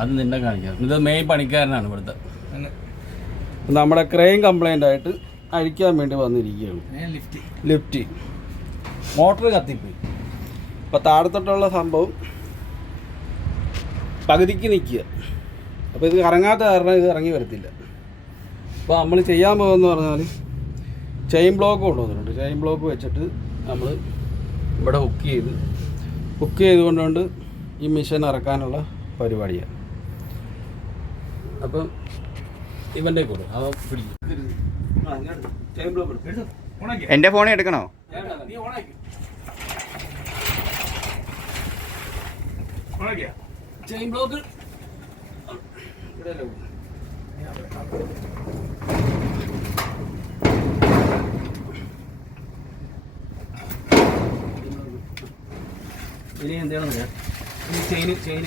അത് നിന്നെ കാണിക്കാം. ഇത് മെയിൻ പണിക്കാരനാണ് ഇവിടുത്തെ. നമ്മുടെ ക്രെയിൻ കംപ്ലൈൻ്റ് ആയിട്ട് അഴിക്കാൻ വേണ്ടി വന്നിരിക്കുകയാണ്. ലിഫ്റ്റ് മോട്ടർ കത്തിപ്പോയി. അപ്പോൾ താഴത്തോട്ടുള്ള സംഭവം പകുതിക്ക് നിൽക്കുക. അപ്പോൾ ഇത് കറങ്ങാത്ത കാരണം ഇത് ഇറങ്ങി വരത്തില്ല. അപ്പോൾ നമ്മൾ ചെയ്യാൻ പോകുന്നതെന്ന് പറഞ്ഞാൽ ചെയിൻ ബ്ലോക്ക് കൊണ്ടുവന്നിട്ടുണ്ട്. ചെയിൻ ബ്ലോക്ക് വെച്ചിട്ട് നമ്മൾ ഇവിടെ ഹുക്ക് ചെയ്തുകൊണ്ട് ഈ മെഷീൻ ഇറക്കാനുള്ള പരിപാടിയാണ്. അപ്പം ഇവൻ്റെ കൂടെ അവൻ പിടിക്കും. ചെയിൻ ബ്ലോക്ക് എൻ്റെ ഫോണിൽ എടുക്കണോ? ചെയിൻ ബ്ലോക്ക് ഇനി എന്താണെന്ന് പറയാം. ഇനി ചെയിൻ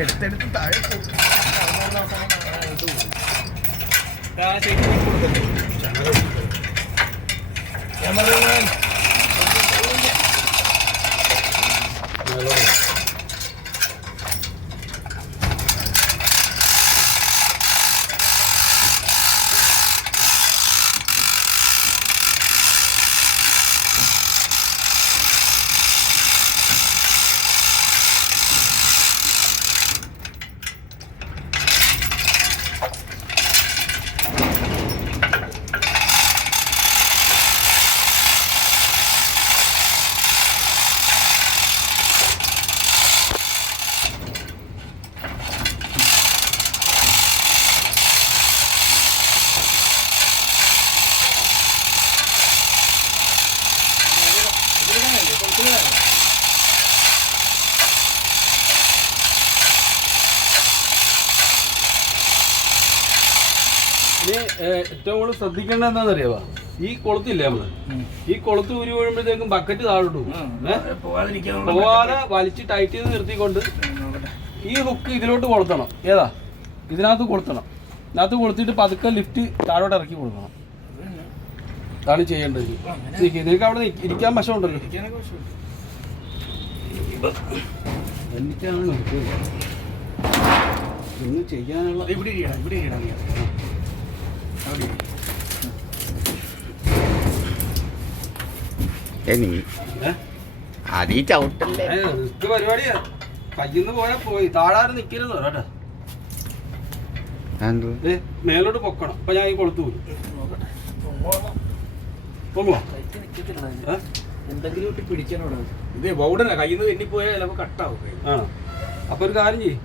എടുത്തെടുത്ത് താഴെ ഇനി ഏറ്റവും കൂടുതൽ ശ്രദ്ധിക്കേണ്ടത് എന്താണെന്നറിയാവാ, ഈ കൊളുത്തില്ലേ നമ്മള്, ഈ കൊളുത്ത് ഊരി വീഴുമ്പോഴത്തേക്കും ബക്കറ്റ് താഴോട്ട് പോവാതെ വലിച്ച് ടൈറ്റ് ചെയ്ത് നിർത്തിക്കൊണ്ട് ഈ ഹുക്ക് ഇതിലോട്ട് കൊളുത്തണം. ഏതാ ഇതിനകത്ത് കൊളുത്തണം. ഇതിനകത്ത് കൊളുത്തിട്ട് പതുക്കെ ലിഫ്റ്റ് താഴോട്ട് ഇറക്കി കൊടുക്കണം. അതാണ് ചെയ്യേണ്ടത്. ഇതിലേക്ക് അവിടെ ഇരിക്കാൻ വശമുണ്ടല്ലോ. എനിക്കാണ് ഇന്ന് ചെയ്യാനുള്ള അതീ ചവിട്ടല്ലേ പരിപാടിയാ. കയ്യിന്ന് പോയാ പോയി. താഴാരും നിക്കരുത് കേട്ടോ. മേലോട്ട് പൊക്കണം. അപ്പൊ ഞാൻ ഈ കൊളുത്തു പോയി എന്തെങ്കിലും പിടിക്കാനോടാ. ഇത് ബൗഡനാ, കയ്യിൽ നിന്ന് തെന്നിപ്പോയാൽ ചിലപ്പോൾ കട്ടാവും. ആണോ? അപ്പൊ ഒരു കാര്യം ചെയ്യും,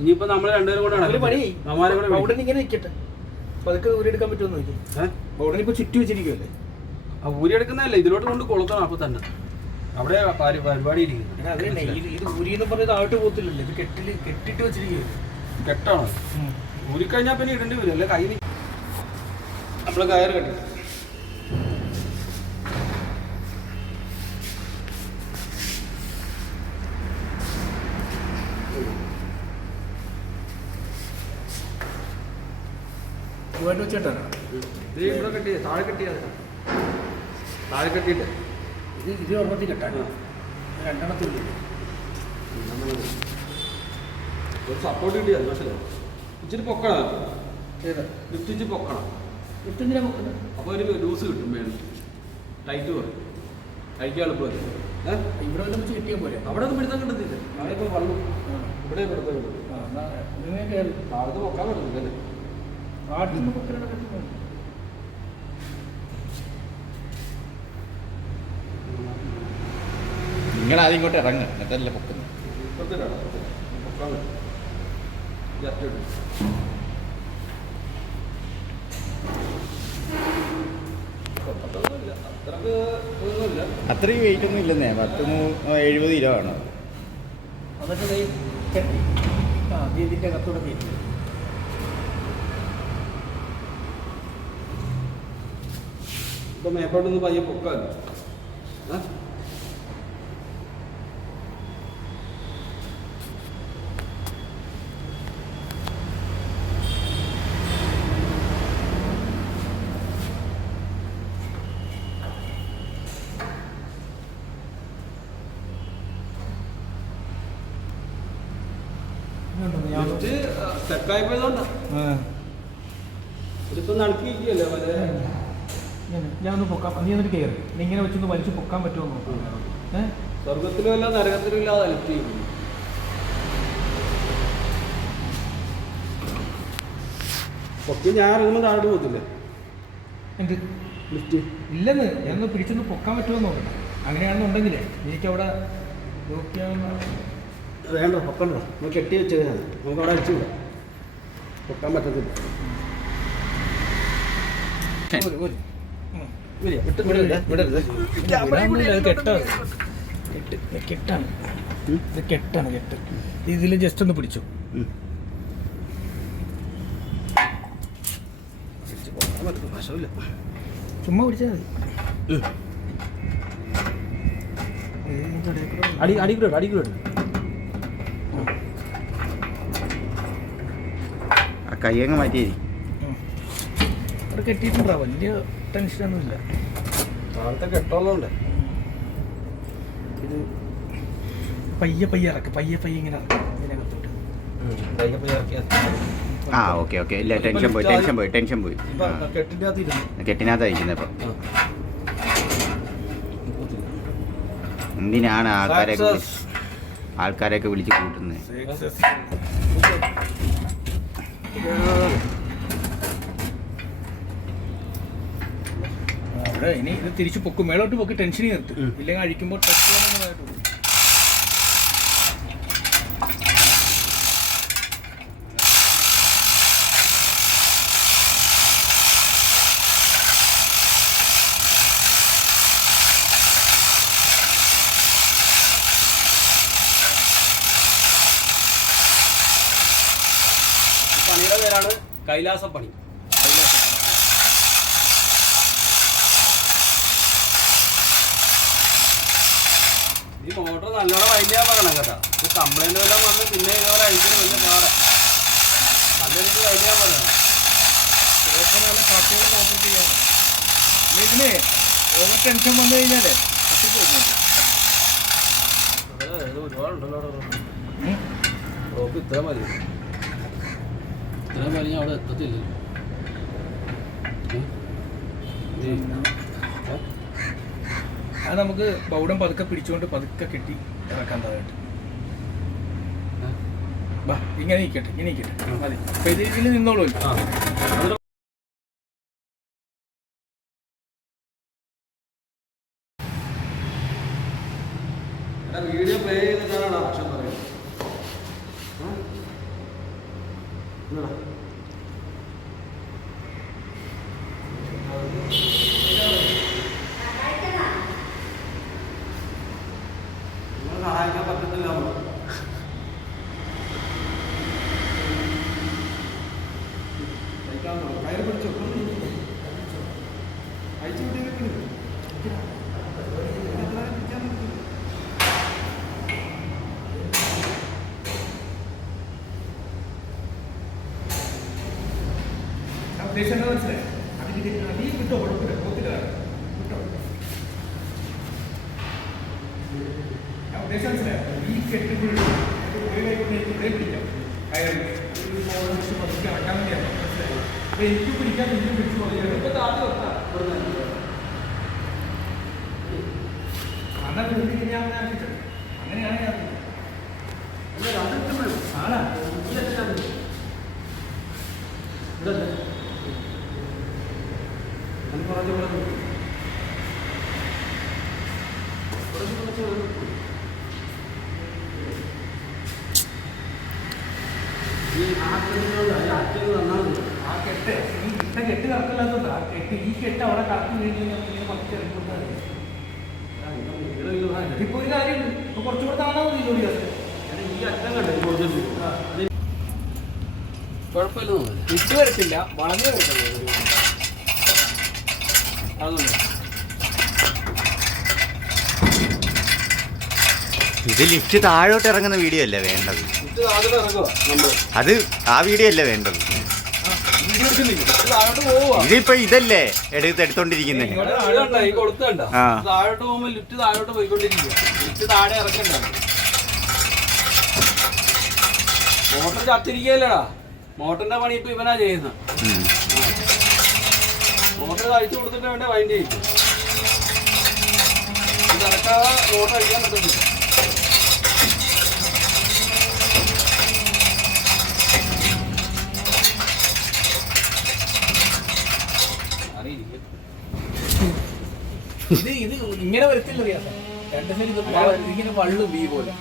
ഇനിയിപ്പോ നമ്മള് രണ്ടുപേരും കൂടെ ബൗഡൻ ഇങ്ങനെ നിൽക്കട്ടെ. പതുക്കെ ഊരിയെടുക്കാൻ പറ്റുമെന്ന് നോക്കി. ബൗഡൻ ഇപ്പൊ ചുറ്റി വെച്ചിരിക്കുമല്ലേ. ആ ഊരിയെടുക്കുന്നതല്ല, ഇതിലോട്ട് കൊണ്ട് കൊളുത്തണം. അപ്പൊ തന്നെ അവിടെ പരിപാടി ഇരിക്കുന്നത്. അതന്നെ, ഇത് ഊരിയെന്ന് പറഞ്ഞത് താഴോട്ട് പോകത്തില്ലല്ലോ. ഇത് കെട്ടിട്ട് വെച്ചിരിക്കുകയല്ലേ. കെട്ടാണോ? ഊരിക്കഴിഞ്ഞാൽ പിന്നെ ഇടേണ്ടി വരും. അല്ലെ കൈ നമ്മള് കയറ് കെട്ടി വെച്ചിട്ടാണ് ഇവിടെ കെട്ടിയ താഴെ കെട്ടിയിട്ട് ഇത് ഒരെണ്ണത്തിൽ കെട്ടാണ്. രണ്ടെണ്ണത്തിൽ ഒരു സപ്പോർട്ട് കിട്ടിയത്. പക്ഷേ ഇച്ചിരി പൊക്കണം. ലിഫ്റ്റ് ഇച്ചിരി പൊക്കണം. ലിഫ്റ്റിന്തിനാ പൊക്കുന്നത്? അപ്പോൾ ഒരു ലൂസ് കിട്ടും. വേണം ടൈറ്റ് പറയും. കഴിക്കാൻ എളുപ്പമല്ലേ. ഇവിടെ വല്ലതും വെച്ച് കിട്ടിയാൽ പോലെ. അവിടെ ഒന്നും പിടുത്തം കിട്ടുന്നില്ല. അവിടെ ഇപ്പോൾ വള്ളു ഇവിടെ പിടുത്തം കിട്ടും. താഴത്ത് പൊക്കാൻ പറ്റുന്നില്ല. നിങ്ങളാദ്യം ഇങ്ങോട്ട് ഇറങ്ങുക, എന്നിട്ടല്ലേ പൊക്കുന്നത്. അത്രയും വെയിറ്റ് ഒന്നും ഇല്ലെന്നേ. 70 കിലോ ആണ്. ഇതിന്റെ കത്തോടെ കയറ്റി ഇപ്പൊ മേപ്പോട്ടൊന്ന് പയ്യെ പൊക്കാല്ലോ. ലിഫ്റ്റ് സ്റ്റക്കായി പോയതുകൊണ്ടാ. ഇതിപ്പോ നടക്കിയിരിക്കല്ലേ മറ്റേ ഞാനൊന്ന് പൊക്കാം, നീ എന്നിട്ട് കയറി, നീ ഇങ്ങനെ വെച്ചൊന്ന് വലിച്ചു പൊക്കാൻ പറ്റുമോ നോക്കാം. സ്വർഗത്തിലും ഇല്ല നരകത്തിലും ഇല്ലാതെ ലിഫ്റ്റ് ചെയ്യുന്നു. പൊക്കി ഞാൻ ഇറങ്ങുമ്പോൾ താഴോട്ട് പോകത്തില്ലേ എന്ത് ലിഫ്റ്റ്? ഇല്ലെന്ന് ഞാനൊന്ന് പിടിച്ചൊന്ന് പൊക്കാൻ പറ്റുമോ നോക്കണം. അങ്ങനെയാണെന്നുണ്ടെങ്കിലേ എനിക്കവിടെ നോക്കിയാൽ വേണ്ട, പൊക്കണ്ട, നമുക്ക് കെട്ടി വെച്ച് കഴിഞ്ഞാൽ നമുക്ക് അവിടെ അടിച്ചു വിടാം. പൊക്കാൻ പറ്റത്തില്ല. കെട്ടാണ്, ഇത് കെട്ടാണ്, കെട്ട്. ഇതിൽ ജസ്റ്റ് ഒന്ന് പിടിച്ചു. ചുമ്മാ പിടിച്ചാൽ മതി. അടിക്കൂടെ കയ്യങ്ങ് മാറ്റി അവിടെ കെട്ടിയിട്ടുണ്ടോ? വലിയ ടെൻഷനൊന്നുമില്ല. താഴത്തെ കെട്ടുള്ളതുകൊണ്ട് ഇത് പയ്യെ ഇറക്കും, പയ്യെ ഇങ്ങനെ ഇറക്കും ഇതിനകത്തോട്ട്. ആ ഓക്കെ ഓക്കെ. ഇല്ല, ടെൻഷൻ പോയി. കെട്ടിനകത്തായിരിക്കുന്നത് ഇപ്പം. എന്തിനാണ് ആൾക്കാരെയൊക്കെ വിളിച്ച് കൂട്ടുന്നത്? അവിടെ ഇനി ഇത് തിരിച്ചു പൊക്കും, മേളോട്ട് പൊക്കി ടെൻഷനി നിർത്തും. ഇല്ലെങ്കിൽ അഴിക്കുമ്പോൾ ടച്ച് ചെയ്യാനൊന്നും. പണിയുടെ പേരാണ് കൈലാസപ്പണി. ഈ മോട്ടർ നല്ലോണം വൈകിയാൽ പറയണം കേട്ടോ. ഇത് കംപ്ലൈന്റ് വല്ലതും വന്ന് പിന്നെ ഇതുപോലെ അഴിച്ചിട്ട് വലിയ പാട നല്ല രീതിയിൽ വൈകിയാൽ പറയണം. നല്ല കറക്റ്റുകൾ നോക്കി ചെയ്യണം. ഇതിന് ഓവർ ടെൻഷൻ വന്നു കഴിഞ്ഞാലേ ഇത് ഒരുപാടുണ്ടല്ലോ റോപ്പ്. ഇത്ര മതി ഞാൻ അവിടെ എത്തത്തില്ല. അത് നമുക്ക് ബൗഡം പതുക്കെ പിടിച്ചുകൊണ്ട് പതുക്കെ കെട്ടി ഇറക്കാൻ താഴോട്ട്. ഇങ്ങനെ ഇരിക്കട്ടെ മതി. അപ്പൊ ഇതിൽ നിന്നോളൂ. വീഡിയോ പ്ലേ ചെയ്തിട്ടാണ് ഓപ്ഷൻ പറയുന്നത്. സഹായിക്കാൻ പറ്റത്തില്ല. കയറി പിടിച്ചോ, അയച്ചു വിട്ടേ. ഉദ്ദേശം എന്താ മനസ്സിലായി? നീ കിട്ടോ, കുഴപ്പമില്ല, പോത്തില്ല കിട്ടോ. ഞാൻ ഉദ്ദേശം മനസ്സിലായി. ഈ കെട്ടിപ്പിടിച്ചു ഒരു കൈ കൊണ്ട് എനിക്ക് ഇവിടെ പിടിക്കാം. കയറി പതുക്കെ അടക്കാൻ വേണ്ടിയാണ്. മനസ്സിലായി? അപ്പൊ എനിക്ക് പിടിക്കാൻ എനിക്ക് പിടിച്ചു പോയി. എളുപ്പത്തിൽ ആദ്യം വെക്കാം. അന്നാ പിന്നെ ഞാൻ അങ്ങനെയാണ് ഞാൻ ആണാ കെട്ട് കറക്കില്ലാത്തത്. ആ കെട്ട്, ഈ കെട്ട് അവിടെ കറക്കി കഴിഞ്ഞാൽ ഇങ്ങനെ പറ്റി ഇറങ്ങിക്കൊണ്ടാണ്. ഇപ്പൊ ഒരു കാര്യമുണ്ട്, ഇപ്പൊ കുറച്ചുകൂടെ താണാ മതി ജോലി. ഈ അറ്റം കണ്ടു കുഴപ്പമില്ല, ഇട്ട് വരത്തില്ല, വളഞ്ഞു വരത്തില്ല. അതൊന്നും ഇത് ലിഫ്റ്റ് താഴോട്ട് ഇറങ്ങുന്ന വീഡിയോ അല്ലേ വേണ്ടത്? ഇത് താഴോട്ട് ഇറങ്ങുക നമ്മൾ. അത് ആ വീഡിയോ അല്ലേ വേണ്ടത്? താഴോട്ട് പോവുക. ഇതിപ്പോ ഇതല്ലേ എടുത്തോണ്ടിരിക്കുന്നേ? ഈ കൊടുത്തണ്ട താഴോട്ട് പോകുമ്പോ ലിഫ്റ്റ് താഴോട്ട് പോയിക്കൊണ്ടിരിക്കുക. ലിഫ്റ്റ് താഴെ ഇറക്കണ്ട. മോട്ടർ ചത്തിരിക്കല്ലടാ, മോട്ടറിന്റെ പണി ഇപ്പൊ ഇവനാ ചെയ്യുന്നത്. മോട്ടർ അഴിച്ചു കൊടുത്തിട്ട് വേണ്ട വൈൻഡ് ചെയ്യും. ഇത് ഇറക്കാതെ മോട്ടർ അഴിക്കാൻ പറ്റുന്നില്ല. ഇത് ഇങ്ങനെ വരത്തില്ല അറിയാത്ത 2 സൈഡ് ഇങ്ങനെ വള്ളു ബി പോലെ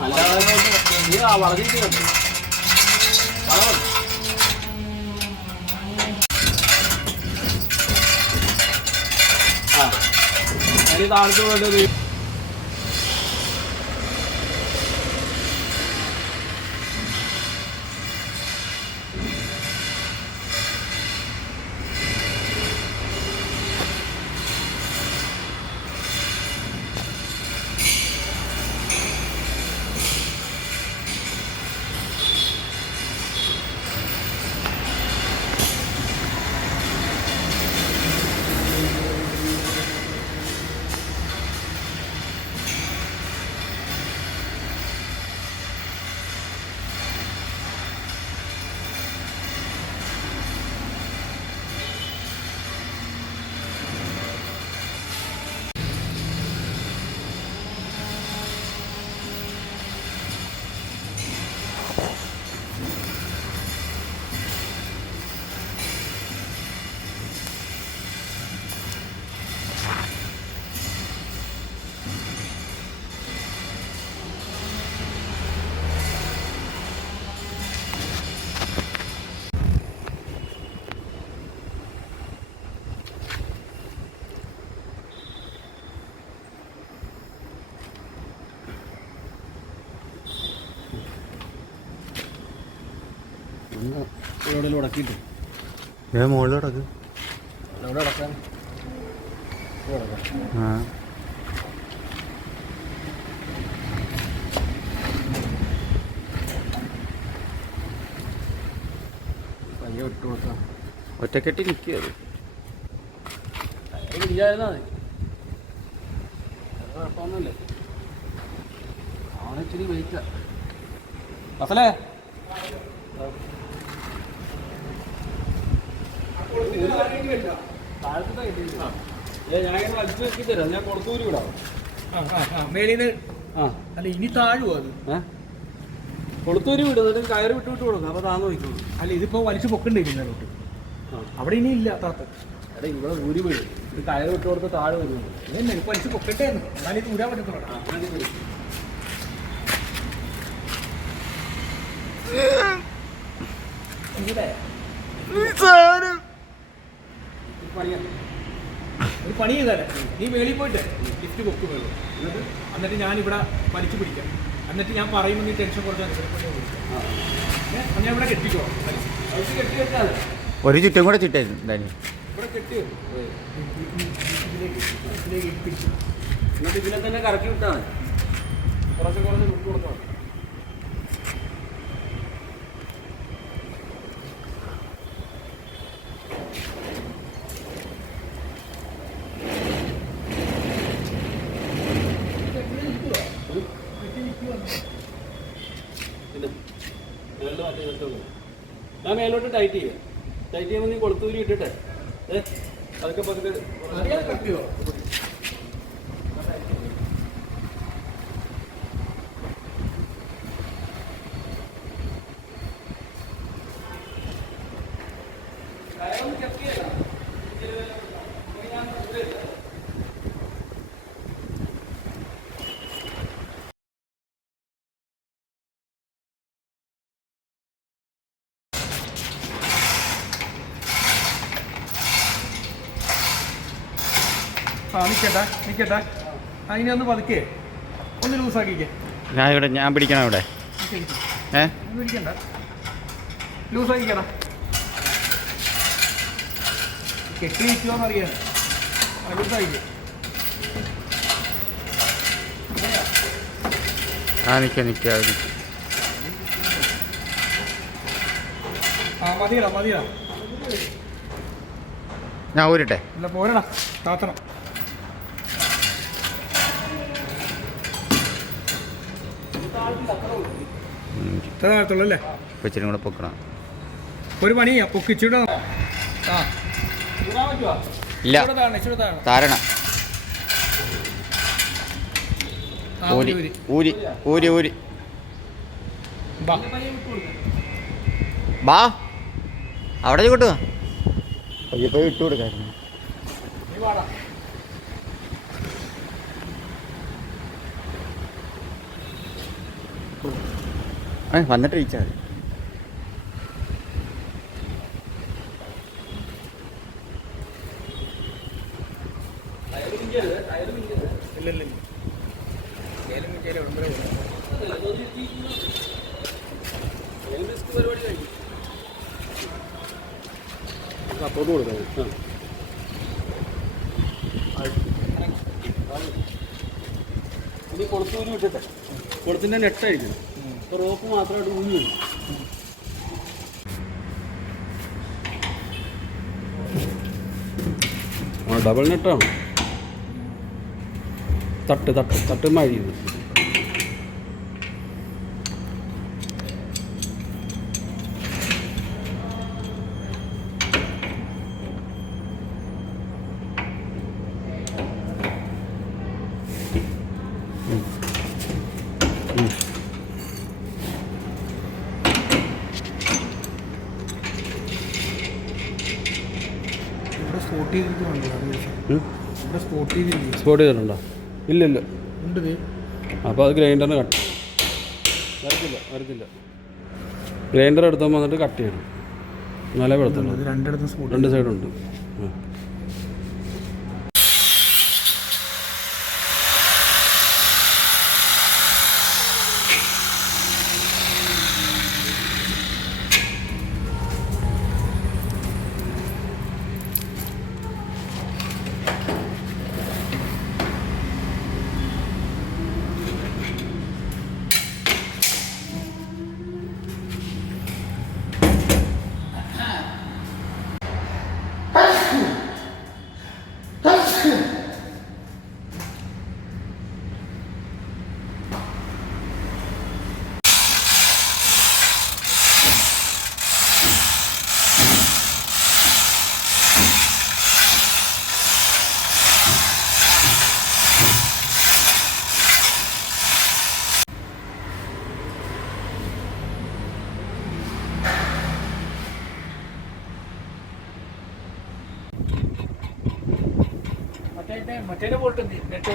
നല്ല വളർന്നിട്ട് കണ്ടു വളർന്നു. ആ അതിന് താഴത്ത് വേണ്ടത് എവിടെയെങ്കിലും ഉടക്കിയിട്ട് മുകളിലോടക്ക്. എവിടെ ഉടക്കാൻ ആ പയ്യെ വിട്ടു കൊടുക്കാം. ഒറ്റക്കെട്ടി നിൽക്കുക അത്. പിടിച്ചായിരുന്നാ മതി, കുഴപ്പമൊന്നുമില്ല. അവനെ ഇച്ചിരി വെയിറ്റാ അസലേ. ഞാൻ വലിച്ചു വെക്കി തരാം, ഞാൻ കൊടുത്തൂരി വിടാം. മേളിന്ന് ആ അല്ല ഇനി താഴുവോ അത്? കൊടുത്തൂരി വിടും, എന്നിട്ട് കയറ് വിട്ട് വിട്ട് കൊടുക്കാം. അപ്പോൾ താന്ന് നോക്കിക്കോളൂ. അല്ല ഇതിപ്പോ വലിച്ചു പൊക്കണ്ടിരിക്കുന്നോട്ട് അവിടെ ഇനി ഇല്ല താത്ത. എടാ ഇവിടെ ഊരി വീഴും, ഇത് കയറ് വിട്ട് കൊടുത്ത് താഴെ വരുന്നുണ്ട്. ഇതന്നെ ഇപ്പൊ വലിച്ചു പൊക്കട്ടായിരുന്നു, എന്നാലും ഇത് ഊരാൻ പറ്റത്തുള്ളൂ. ഇവിടെ ഒരു പണി ചെയ്താലേ, നീ മേളിൽ പോയിട്ട് ലിഫ്റ്റ് പൊക്ക് വേണം, എന്നിട്ട് ഞാനിവിടെ വലിച്ചു പിടിക്കാം. എന്നിട്ട് ഞാൻ പറയുമ്പോൾ നീ ടെൻഷൻ കുറച്ചാൽ ഞാൻ ഇവിടെ കെട്ടിക്കോ. കെട്ടി വെച്ചാൽ ഒരു ചുറ്റും കൂടെ ചുറ്റായിരുന്നു എന്തായാലും. ഇവിടെ കെട്ടി ഇതിലേക്ക് പിടിച്ചു. എന്നിട്ട് ഇതിനെ തന്നെ കറക്കി വിട്ടാൽ മതി, കുറച്ച് വിട്ടു കൊടുത്താൽ മതി. ഞാൻ മേലോട്ട് ടൈറ്റ് ചെയ്യാം. ടൈറ്റ് ചെയ്യുമ്പോൾ നീ കൊളുത്തൂരി ഇട്ടിട്ടെ അതൊക്കെ പതുക്കെ കട്ടിയോ? നിൽക്കട്ടെ അതിനെ ഒന്ന് പതുക്കെ ഒന്ന് ലൂസാക്കിക്കേ. ഞാൻ പിടിക്കണം ഇവിടെ. പിടിക്കണ്ട, ലൂസാക്കിക്കടാ. കെട്ടി നിൽക്കുമോന്ന് അറിയാൻ ലൂസാക്കിക്കേ. നിൽക്കുക. മതിയടാ. ഞാൻ ഊരിട്ടെ. അല്ല പോരടാ, താത്തണം. ഇത്ര നേരത്തുള്ളൂ അല്ലേ? ഇപ്പം ഇച്ചിരി കൂടെ പൊക്കണം. ഒരു പണി ചെയ്യാം, പൊക്കിച്ചിട്ട് ആ ഇല്ല, ഇച്ചിരി താഴെ. താരണം. ഊരി ഊരി ഊരി ഊരി ബാ അവിടെ കിട്ടുക. പയ്യെ പോയി ഇട്ട് കൊടുക്കായിരുന്നു. വന്നിട്ട് കഴിച്ചാൽ ഇല്ല അപ്പുറത്ത് കൊടുക്കാം. ഇനി കൊളുത്തൂരി വിട്ടിട്ട് കൊളുത്തിൻ്റെ നെട്ടായിരിക്കണം. ഇപ്പോൾ റോപ്പ് മാത്രമായിട്ട് ഊരി വരും. ഡബിൾ നെറ്റാണ്. തട്ട് തട്ട് തട്ട് മഴിയുന്നു. ഇവിടെ സ്പോട്ട് ചെയ്തിട്ട് വേണ്ടോ? ഇവിടെ സ്പോട്ട് ചെയ്തില്ല. സ്പോട്ട് ചെയ്തിട്ടുണ്ടോ? ഇല്ല. ഉണ്ട്. അപ്പോൾ അത് ഗ്രൈൻഡറിന് കട്ട് വരത്തില്ല. ഗ്രൈൻഡർ എടുത്താൽ വന്നിട്ട് കട്ട് ചെയ്യണം. നല്ല വെളുത്തുള്ളൂ. രണ്ടിടത്തും സ്പോട്ട്, രണ്ട് സൈഡുണ്ട്. മറ്റേ ബോൾട്ട് നെറ്റ്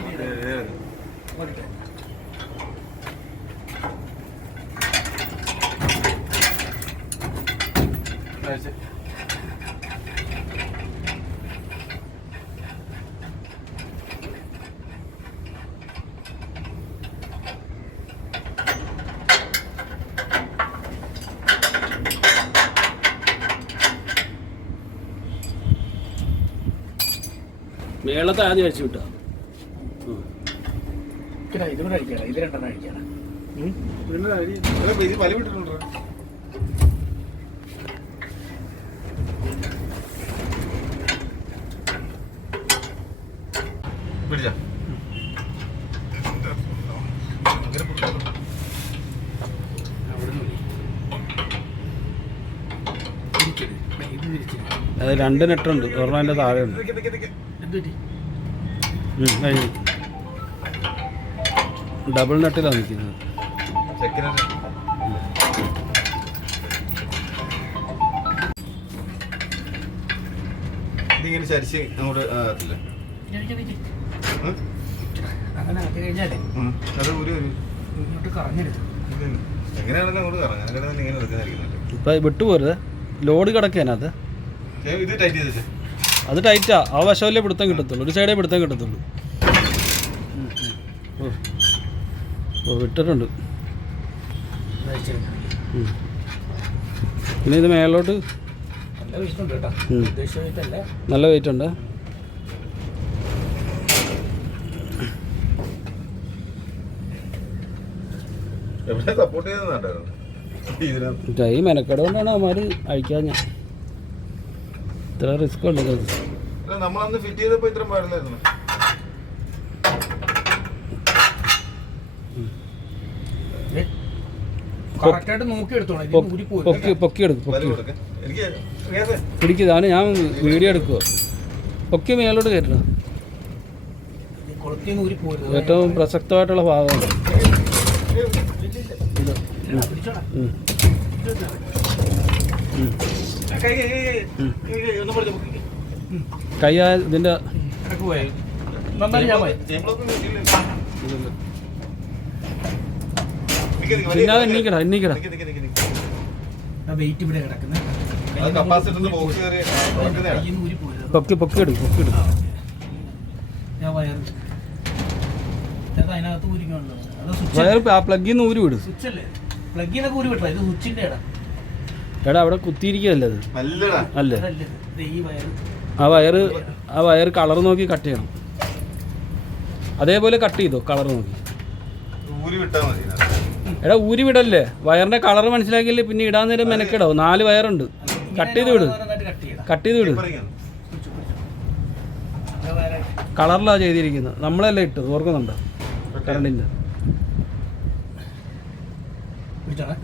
മേളത്തെ ആദ്യം അഴിച്ചു വിട്ടാ. ഇതുകൂടെ അടിക്കണം. ഇത് രണ്ടെണ്ണം അടിക്കണം. ഇത് വലി വിട്ടിട്ടുണ്ടോ? പിടിച്ചാ അത് രണ്ട് നെട്ടുണ്ട്. ഒരെണ്ണം അതിൻ്റെ താഴെയുണ്ട്. ഡബിൾ നെട്ടിലാണ് നിൽക്കുന്നത്. ഇതിങ്ങനെ ചരിച്ച് അങ്ങോട്ട് ആകത്തില്ല. അങ്ങനെ ആക്കി കഴിഞ്ഞാലേ അത് ഒരു ഇങ്ങോട്ട് കറങ്ങരുത്. എങ്ങനെയാണെന്ന് അങ്ങോട്ട് കറങ്ങാം. അങ്ങനെ ഇങ്ങനെ എടുക്കാതിരിക്കുന്നുണ്ട്. ഇപ്പം വിട്ടുപോരുത്. ലോഡ് കിടക്കാനത് ഇത് ടൈറ്റ് ചെയ്തിട്ട് അത് ടൈറ്റാ. ആ വശമല്ലേ പിടുത്തം കിട്ടത്തുള്ളൂ. ഒരു സൈഡേ പിടുത്തം കിട്ടത്തുള്ളൂ. ഓ വിട്ടിട്ടുണ്ട്. പിന്നെ ഇത് മേലോട്ട് നല്ല വെയിറ്റുണ്ട് കേട്ടോ. ഉദ്ദേശിച്ച വെയിറ്റ് അല്ല, നല്ല വെയിറ്റ് ഉണ്ട്. എവിടെ സപ്പോർട്ട് ചെയ്തെന്നുണ്ടായിരുന്നു ഇതിനകത്ത്. കൈ മെനക്കെട് കൊണ്ടാണ് അവന്മാർ അഴിക്കാൻ. ഇത്ര റിസ്ക് ഉണ്ട്. അല്ല നമ്മളന്ന് ഫിറ്റ് ചെയ്തപ്പോ ഇത്ര പാടില്ലായിരുന്നു. കറക്റ്റായിട്ട് നോക്കി എടുത്തോളാം ഇത് ഊരി പോയി പൊക്കി എടുക്കും വലി പൊക്കി കൊടുക്ക്. എനിക്ക് ഗ്യാസ് പിടിക്കുന്നതാണ് ഞാൻ വീഡിയോ എടുക്കുക പൊക്കി മേലോട്ട് കയറ്റണം കൊളുത്തിന്ന് ഊരി പോരുന്നത് ഏറ്റവും പ്രസക്തമായിട്ടുള്ള ഭാഗമാണ് പിടിച്ചോടാ ഒന്നും പഠിച്ചു പൊക്കിക്ക്. കൈ ഇതിൻ്റെ ഇടക്ക് പോയി നന്നായി ഞാൻ പോയി ചെയിൻ ബ്ലോക്ക് ഒന്നും ഇല്ല. നിക്ക് നിക്ക്, വലിയ പിന്നാതെ എണ്ണീക്കടാ എണ്ണീക്കടാ നിക്ക് നിക്ക് നിക്ക് നിക്ക്. ആ വെയിറ്റ് ഇവിടെ കിടക്കുന്നത് അത് കപ്പാസിറ്ററിന്റെ ബോക്സ് കയറി ഉറക്കുന്നതാണ്. കയ്യിന്ന് ഊരി പോരുന്നത് പൊക്കി എടുക്കും ഞാൻ വയറ് ചേട്ടാ അതിനകത്ത് ഊരിക്കാണല്ലോ അത് സ്വിച്ച് വയർ പ്ലഗിൽ നിന്ന് ഊരി വിടും സ്വിച്ച് അല്ലേ പ്ലഗിന്നൊക്കെ ഊരി വിട്ടാ ഇത് സ്വിച്ചിന്റെ ഇടാ എടാ അവിടെ കുത്തിയിരിക്കുകയല്ലേ അത് നല്ലടാ. അല്ലേ അതല്ലേ ഇത് ഈ വയറ് ആ വയർ കളർ നോക്കി കട്ട് ചെയ്യണം അതേപോലെ കട്ട് ചെയ്തോ കളർ നോക്കി ഊരി വിട്ടാ മതി ഇതിനകത്ത്. എടാ ഊരി വിടല്ലേ വയറിന്റെ കളർ മനസ്സിലാക്കിയില്ലേ പിന്നെ ഇടാൻ നേരം മെനക്കെടാവും 4 വയറുണ്ട് കട്ട് ചെയ്ത് വിട് കട്ട് ചെയ്യണം കട്ട് ചെയ്ത് വിട് ഇപ്പൊ ഇറങ്ങിയോ? കളറിലാണ് ചെയ്തിരിക്കുന്നത് നമ്മളല്ലേ ഇട്ടത് ഓർക്കുന്നുണ്ടോ കറണ്ടിന്റെ പിടിച്ചോടാ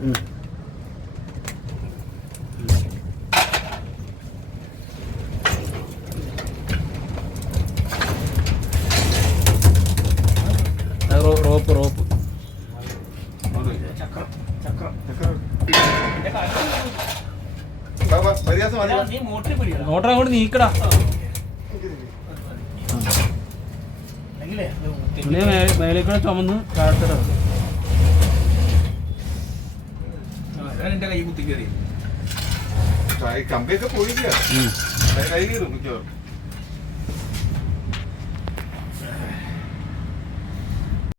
റോപ്പ് ചക്രം ചക്രം വാ, വാ, പരിഹാസം മതി. നീ മോട്ടറി പിടിക്കണം മോട്ടർ അങ്ങോട്ട് നീക്കടാ അല്ലെങ്കിലേ പിന്നെ മേലെ കൂടെ ചുമന്ന് താഴത്തിട ഞാൻ എന്റെ കൈ കുത്തി കയറി കമ്പിയൊക്കെ പോയില്ല കൈ കയറും മിക്കവാറും.